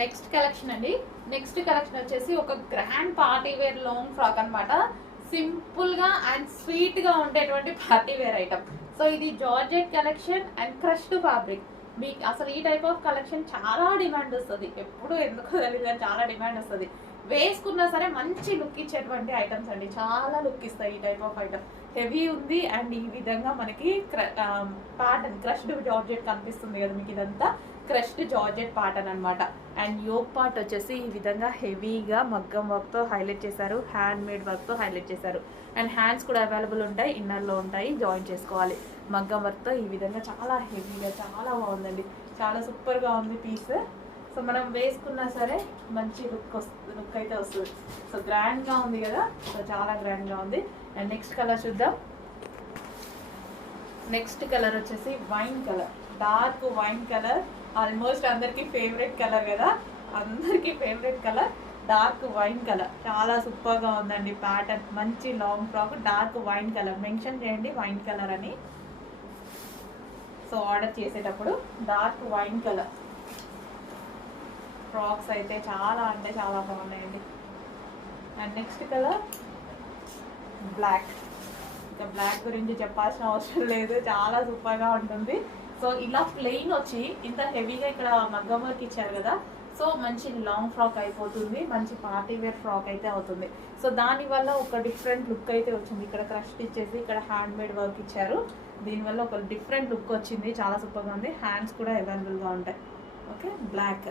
Next collection అండి. Next collection వచ్చేసి ఒక grand party wear long frock అనమాట. సింపుల్ గా అండ్ స్వీట్ గా ఉండేటువంటి పార్టీ వేర్ ఐటమ్. సో ఇది georgette collection and crushed fabric. మీకు అసలు ఈ టైప్ ఆఫ్ కలెక్షన్ చాలా డిమాండ్ వస్తుంది, ఎప్పుడు ఎందుకు తెలియదు చాలా డిమాండ్ వస్తుంది. వేసుకున్నా సరే మంచి లుక్ ఇచ్చేటువంటి ఐటమ్స్ అండి, చాలా లుక్ ఇస్తాయి ఈ టైప్ ఆఫ్ ఐటమ్. హెవీ ఉంది అండ్ ఈ విధంగా మనకి ప్యాటర్న్ క్రష్డ్ జార్జెట్ కనిపిస్తుంది కదా మీకు, ఇదంతా క్రష్డ్ జార్జెట్ ప్యాటర్న్ అనమాట. అండ్ యోక్ పార్ట్ వచ్చేసి ఈ విధంగా హెవీగా మగ్గం వర్క్ తో హైలైట్ చేశారు, హ్యాండ్ మేడ్ వర్క్ తో హైలైట్ చేశారు. అండ్ హ్యాండ్స్ కూడా అవైలబుల్ ఉంటాయి, ఇన్నర్ లో ఉంటాయి, జాయిన్ చేసుకోవాలి. మగ్గం వర్క్ తో ఈ విధంగా చాలా హెవీగా చాలా బాగుందండి, చాలా సూపర్ గా ఉంది పీస్. సో మనం వేసుకున్నా సరే మంచి లుక్ అయితే వస్తుంది. సో గ్రాండ్ గా ఉంది కదా, సో చాలా గ్రాండ్ గా ఉంది. అండ్ నెక్స్ట్ కలర్ చూద్దాం. నెక్స్ట్ కలర్ వచ్చేసి wine colour, dark wine colour. Almost అందరికి ఫేవరెట్ కలర్ కదా, అందరికి favourite colour dark wine colour. చాలా సూపర్ గా ఉందండి ప్యాటర్న్. మంచి long frock dark wine colour, mention చేయండి వైన్ కలర్ అని. సో ఆర్డర్ చేసేటప్పుడు డార్క్ వైన్ కలర్ ఫ్రాక్స్ అయితే చాలా అంటే చాలా బాగున్నాయండి. And next colour black. ఇంకా బ్లాక్ గురించి చెప్పాల్సిన అవసరం లేదు, చాలా సూపర్గా ఉంటుంది. సో ఇలా ప్లెయిన్ వచ్చి ఇంత హెవీగా ఇక్కడ మగ్గం వర్క్ ఇచ్చారు కదా, సో మంచి లాంగ్ ఫ్రాక్ అయిపోతుంది, మంచి పార్టీ వేర్ ఫ్రాక్ అయితే అవుతుంది. సో దానివల్ల ఒక డిఫరెంట్ లుక్ అయితే వచ్చింది. ఇక్కడ క్రష్ ఇచ్చేసి ఇక్కడ హ్యాండ్ మేడ్ వర్క్ ఇచ్చారు, దీనివల్ల ఒక డిఫరెంట్ లుక్ వచ్చింది, చాలా సూపర్గా ఉంది. హ్యాండ్స్ కూడా అవైలబుల్గా ఉంటాయి. Okay, black.